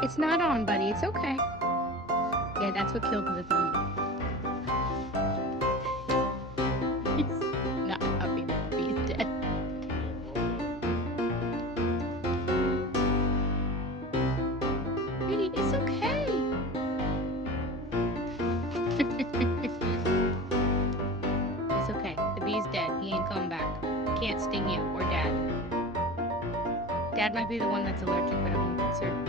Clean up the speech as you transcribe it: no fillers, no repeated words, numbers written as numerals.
It's not on, buddy. It's okay. Yeah, that's what killed the thing. He's not happy that the bee's dead. Sweetie, it's okay. It's okay. The bee's dead. He ain't coming back. Can't sting you or Dad. Dad might be the one that's allergic, but I'm concerned.